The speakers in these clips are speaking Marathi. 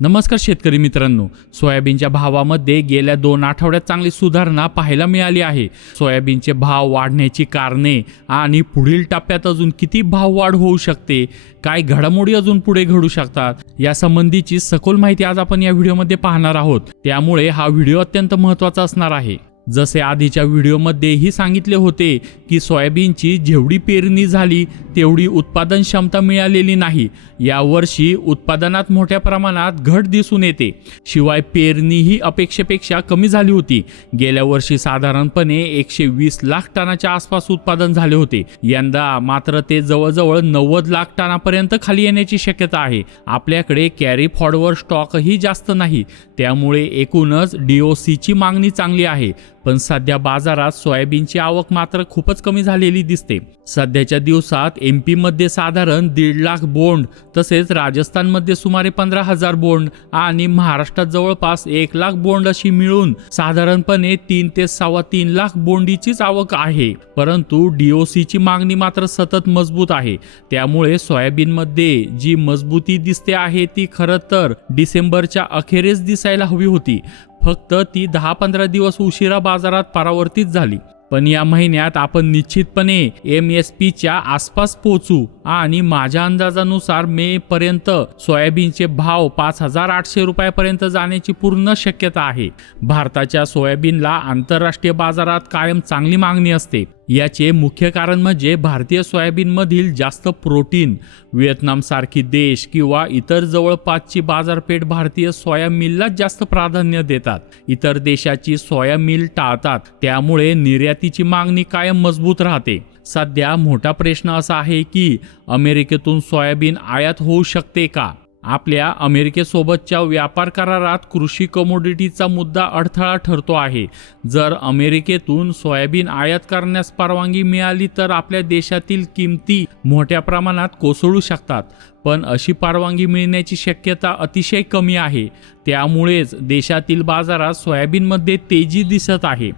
नमस्कार शेतकरी मित्रांनो सोयाबीनच्या भावामध्ये गेल्या दोन आठवड्यात चांगली सुधारणा पाहायला मिळाली आहे. सोयाबीनचे भाव वाढण्याची कारणे आणि पुढील टप्प्यात अजून किती भाव वाढ होऊ शकते काय घडामोडी अजून पुढे घडू शकतात यासंबंधीची सखोल माहिती आज आपण या व्हिडिओमध्ये पाहणार आहोत. त्यामुळे हा व्हिडिओ अत्यंत महत्त्वाचा असणार आहे. जसे आधीच्या व्हिडिओमध्येही सांगितले होते की सोयाबीनची जेवढी पेरणी झाली तेवढी उत्पादन क्षमता मिळालेली नाही. यावर्षी उत्पादनात मोठ्या प्रमाणात घट दिसून येते. शिवाय पेरणीही अपेक्षेपेक्षा कमी झाली होती. गेल्या वर्षी साधारणपणे एकशे वीस लाख टनाच्या आसपास उत्पादन झाले होते. यंदा मात्र ते जवळजवळ नव्वद लाख टनापर्यंत खाली येण्याची शक्यता आहे. आपल्याकडे कॅरी फॉरवर्ड स्टॉकही जास्त नाही. त्यामुळे एकूणच डीओसीची मागणी चांगली आहे. पण सध्या बाजारात सोयाबीनची आवक मात्र खूपच कमी झालेली दिसते. सध्याच्या दिवसात एम पीमध्ये साधारण दीड लाख बोंड तसेच राजस्थानमध्ये सुमारे पंधरा हजार बोंड आणि महाराष्ट्रात जवळपास एक लाख बोंड अशी मिळून साधारणपणे तीन ते सव्वा तीन लाख बोंडीचीच आवक आहे. परंतु डीओसीची मागणी मात्र सतत मजबूत आहे. त्यामुळे सोयाबीनमध्ये जी मजबूती दिसते आहे ती खरं तर डिसेंबरच्या अखेरीस दिसायला हवी होती. फक्त ती दहा पंधरा दिवस उशिरा बाजारात परावर्तित झाली. पण या महिन्यात आपण निश्चितपणे एम एस पीच्या आसपास पोहोचू आणि माझ्या अंदाजानुसार मे पर्यंत सोयाबीनचे भाव पाच हजार आठशे रुपयापर्यंत जाण्याची पूर्ण शक्यता आहे. भारताच्या सोयाबीनला आंतरराष्ट्रीय बाजारात कायम चांगली मागणी असते. याचे मुख्य कारण म्हणजे भारतीय सोयाबीनमधील जास्त प्रोटीन व्हिएतनामसारखी देश किंवा इतर जवळपासची बाजारपेठ भारतीय सोया मिललाच जास्त प्राधान्य देतात. इतर देशाची सोया मिल टाळतात त्यामुळे निर्यातीची मागणी कायम मजबूत राहते. सध्या मोठा प्रश्न असा आहे की अमेरिकेतून सोयाबीन आयात होऊ शकते का? आपल्या अमेरिकेसोबतच्या व्यापार करारात कृषी कमोडिटीचा मुद्दा अडथळा ठरतो आहे. जर अमेरिकेतून सोयाबीन आयात करण्यास परवानगी मिळाली तर आपल्या देशातील किमती मोठ्या प्रमाणात कोसळू शकतात. पण अशी परवानगी मिळण्याची शक्यता अतिशय कमी आहे. त्यामुळेच देशातील बाजारात सोयाबीनमध्ये तेजी दिसत आहे.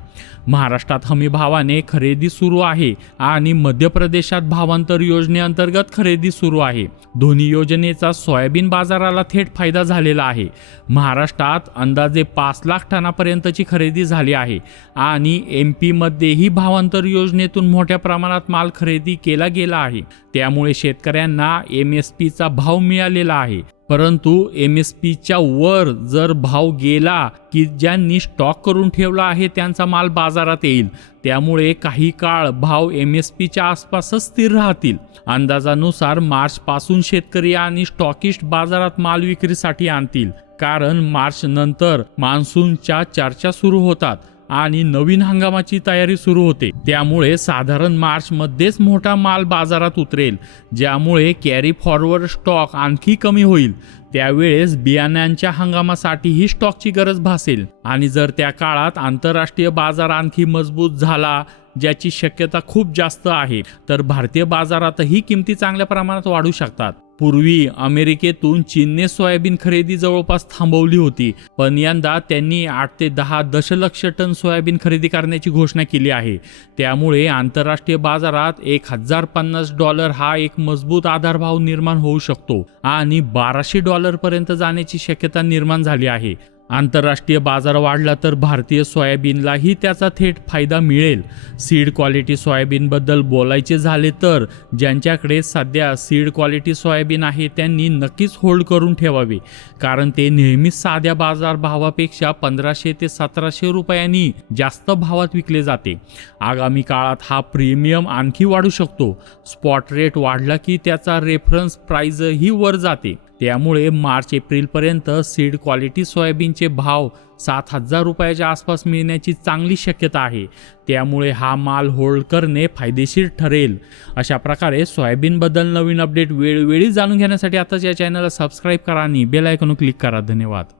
महाराष्ट्रात हमीभावाने खरेदी सुरू आहे आणि मध्य प्रदेशात भावांतर योजनेअंतर्गत खरेदी सुरू आहे. दोन्ही योजनेचा सोयाबीन बाजाराला थेट फायदा झालेला आहे. महाराष्ट्रात अंदाजे पाच लाख टनापर्यंतची खरेदी झाली आहे आणि एम पीमध्येही भावांतर योजनेतून मोठ्या प्रमाणात माल खरेदी केला गेला आहे. त्यामुळे शेतकऱ्यांना एम एस पीचा भाव मिळालेला आहे. परंतु एम एस पीच्या वर जर भाव गेला की ज्यांनी स्टॉक करून ठेवला आहे त्यांचा माल बाजारात येईल. त्यामुळे काही काळ भाव एम एस पीच्या आसपासच स्थिर राहतील. अंदाजानुसार मार्चपासून शेतकरी आणि स्टॉकिस्ट बाजारात माल विक्रीसाठी आणतील. कारण मार्च नंतर मान्सूनच्या चर्चा सुरू होतात. आणि नवीन हंगामाची तयारी सुरू होते. त्यामुळे साधारण मार्च मध्येच मोठा माल बाजारात उतरेल ज्यामुळे कॅरी फॉरवर्ड स्टॉक आणखी कमी होईल. त्यावेळेस बियाण्यांच्या हंगामासाठीही स्टॉकची गरज भासेल. आणि जर त्या काळात आंतरराष्ट्रीय बाजार आणखी मजबूत झाला ज्याची शक्यता खूप जास्त आहे तर भारतीय बाजारातही किमती चांगल्या प्रमाणात वाढू शकतात. पूर्वी अमेरिकेतून चीनने सोयाबीन खरेदी जवळपास थांबवली होती पण यंदा त्यांनी आठ ते दहा दशलक्ष टन सोयाबीन खरेदी करण्याची घोषणा केली आहे. त्यामुळे आंतरराष्ट्रीय बाजारात एक हजार पन्नास डॉलर हा एक मजबूत आधारभाव निर्माण होऊ शकतो आणि बाराशे डॉलर पर्यंत जाण्याची शक्यता निर्माण झाली आहे. आंतरराष्ट्रीय बाजार वाढला तर भारतीय सोयाबीनलाही त्याचा थेट फायदा मिळेल. सीड क्वालिटी सोयाबीनबद्दल बोलायचे झाले तर ज्यांच्याकडे सध्या सीड क्वालिटी सोयाबीन आहे त्यांनी नक्कीच होल्ड करून ठेवावे. कारण ते नेहमीच साध्या बाजार भावापेक्षा पंधराशे ते सतराशे रुपयांनी जास्त भावात विकले जाते. आगामी काळात हा प्रीमियम आणखी वाढू शकतो. स्पॉट रेट वाढला की त्याचा रेफरन्स प्राईजही वर जाते. त्यामुळे मार्च एप्रिलपर्यंत सीड क्वालिटी सोयाबीनचे भाव सात हजार रुपयाच्या आसपास मिळण्याची चांगली शक्यता आहे. त्यामुळे हा माल होल्ड करणे फायदेशीर ठरेल. अशा प्रकारे सोयाबीनबद्दल नवीन अपडेट वेळोवेळी जाणून घेण्यासाठी आताच या चॅनलला सबस्क्राईब करा आणि बेल आयकॉन क्लिक करा. धन्यवाद.